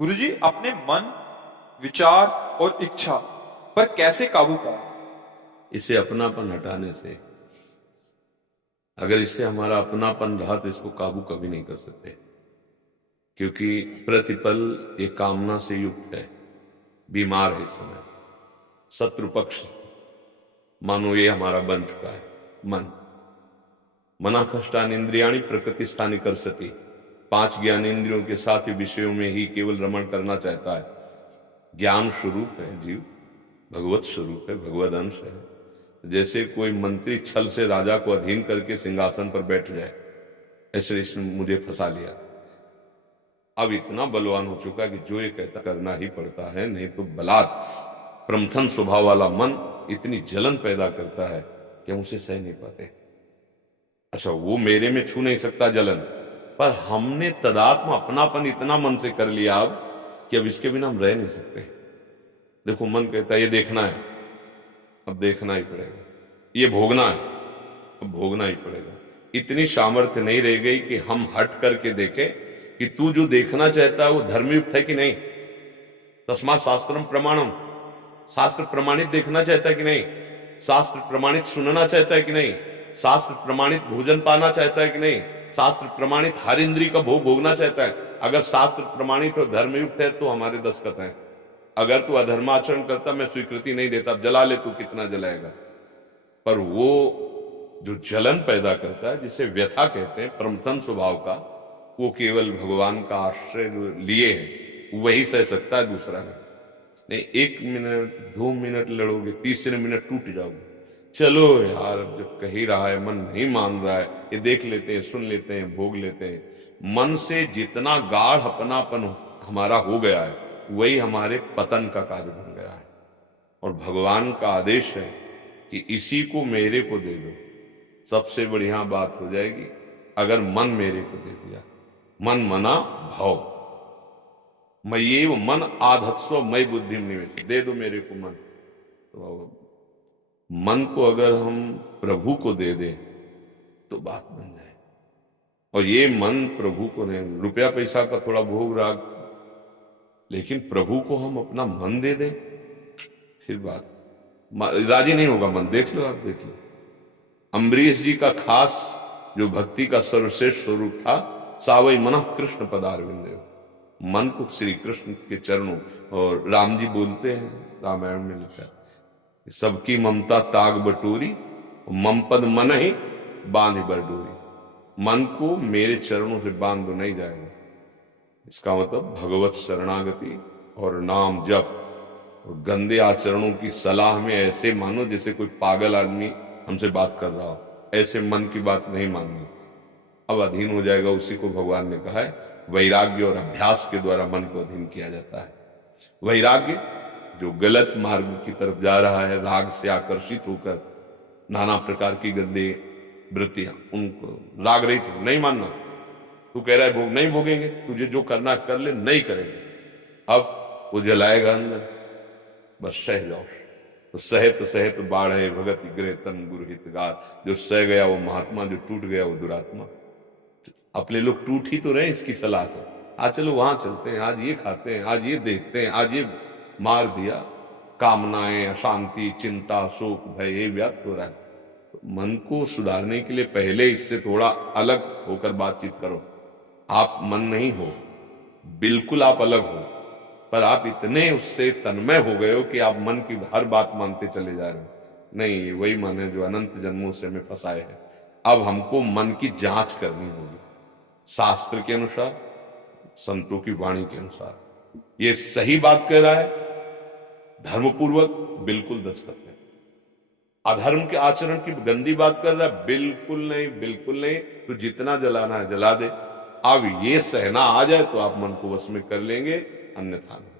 गुरुजी अपने मन, विचार और इच्छा पर कैसे काबू पाएं? इसे अपनापन हटाने से। अगर इससे हमारा अपनापन रहा तो इसको काबू कभी नहीं कर सकते, क्योंकि प्रतिपल ये कामना से युक्त है, बीमार है इस समय। शत्रु पक्ष मानो ये हमारा बन चुका है मन। मना कष्टान इंद्रियाणी प्रकृति स्थानी कर सती। 5 ज्ञान इंद्रियों के साथ ही विषयों में ही केवल रमण करना चाहता है। ज्ञान स्वरूप है जीव, भगवत स्वरूप है, भगवद अंश है। जैसे कोई मंत्री छल से राजा को अधीन करके सिंहासन पर बैठ जाए, ऐसे इसने मुझे फंसा लिया। अब इतना बलवान हो चुका कि जो ये कहता करना ही पड़ता है, नहीं तो बलात्। प्रमथन स्वभाव वाला मन इतनी जलन पैदा करता है कि हम उसे सह नहीं पाते। अच्छा, वो मेरे में छू नहीं सकता जलन, पर हमने तदात्म अपनापन इतना मन से कर लिया अब कि अब इसके बिना हम रह नहीं सकते। देखो, मन कहता है ये देखना है, अब देखना ही पड़ेगा। ये भोगना है, अब भोगना ही पड़ेगा। इतनी सामर्थ्य नहीं रह गई कि हम हट करके देखें कि तू जो देखना चाहता है वो धर्मयुक्त है कि नहीं। तस्मात् शास्त्रम प्रमाणम। शास्त्र प्रमाणित देखना चाहता है कि नहीं, शास्त्र प्रमाणित सुनना चाहता है कि नहीं, शास्त्र प्रमाणित भोजन पाना चाहता है कि नहीं, शास्त्र प्रमाणित हर इंद्री का भोग भोगना चाहता है। अगर शास्त्र प्रमाणित और धर्मयुक्त है तो हमारे दस्तखत हैं। अगर तू अधर्माचरण करता, मैं स्वीकृति नहीं देता, अब जला ले, तू कितना जलाएगा। पर वो जो जलन पैदा करता है, जिसे व्यथा कहते हैं, प्रमथन स्वभाव का, वो केवल भगवान का आश्रय लिए है वही सह सकता है, दूसरा नहीं। 1 मिनट 2 मिनट लड़ोगे, तीसरे मिनट टूट जाओगे। चलो यार, अब जब कह ही रहा है, मन नहीं मान रहा है, ये देख लेते हैं, सुन लेते हैं, भोग लेते हैं। मन से जितना गाढ़ अपनापन हमारा हो गया है, वही हमारे पतन का कार्य बन गया है। और भगवान का आदेश है कि इसी को मेरे को दे दो, सबसे बढ़िया बात हो जाएगी। अगर मन मेरे को दे दिया, मन मना भाव, मय्येव मन आधत्स्व मयि बुद्धि निवेश, दे दो मेरे को मन। तो मन को अगर हम प्रभु को दे दें तो बात बन जाए। और ये मन प्रभु को नहीं, रुपया पैसा का थोड़ा भोग राग, लेकिन प्रभु को हम अपना मन दे दें, फिर बात राजी नहीं होगा मन। देख लो, आप देख लो, अम्बरीश जी का खास जो भक्ति का सर्वश्रेष्ठ स्वरूप था, सावई मना कृष्ण पदारविंद। मन को श्री कृष्ण के चरणों, और राम जी बोलते हैं, रामायण में लिखा है, सबकी ममता ताग बटोरी, मम पद मन ही बांध बरडोरी। मन को मेरे चरणों से बांध नहीं जाएगा। इसका मतलब भगवत शरणागति और नाम जप और गंदे आचरणों की सलाह में ऐसे मानो जैसे कोई पागल आदमी हमसे बात कर रहा हो, ऐसे मन की बात नहीं माननी। अब अधीन हो जाएगा। उसी को भगवान ने कहा है, वैराग्य और अभ्यास के द्वारा मन को अधीन किया जाता है। वैराग्य जो गलत मार्ग की तरफ जा रहा है, राग से आकर्षित होकर नाना प्रकार की गंदे वृत्तियां, उनको राग रहित नहीं मानना। तू कह रहा है भोग, नहीं भोगेंगे, तुझे जो करना कर ले, नहीं करेंगे। अब वो जलाएगा अंदर, बस सह जाओ। तो सहत सहत बाढ़े भगत गृह तन गुरु हितगार। जो सह गया वो महात्मा, जो टूट गया वो दुरात्मा। अपने लोग टूट ही तो रहे इसकी सलाह से। आज चलो वहां चलते हैं, आज ये खाते हैं, आज ये देखते हैं, आज ये मार दिया। कामनाएं, अशांति, चिंता, शोक, भय, ये व्याप्त हो रहा है। तो मन को सुधारने के लिए पहले इससे थोड़ा अलग होकर बातचीत करो। आप मन नहीं हो, बिल्कुल आप अलग हो, पर आप इतने उससे तन्मय हो गए हो कि आप मन की हर बात मानते चले जा रहे हो। नहीं, वही मन है जो अनंत जन्मों से हमें फंसाए है। अब हमको मन की जांच करनी होगी, शास्त्र के अनुसार, संतों की वाणी के अनुसार। ये सही बात कह रहा है, धर्मपूर्वक, बिल्कुल दस्तखत है। अधर्म के आचरण की गंदी बात कर रहा है, बिल्कुल नहीं, बिल्कुल नहीं। तो जितना जलाना है जला दे। अब ये सहना आ जाए तो आप मन को वश में कर लेंगे, अन्यथा नहीं।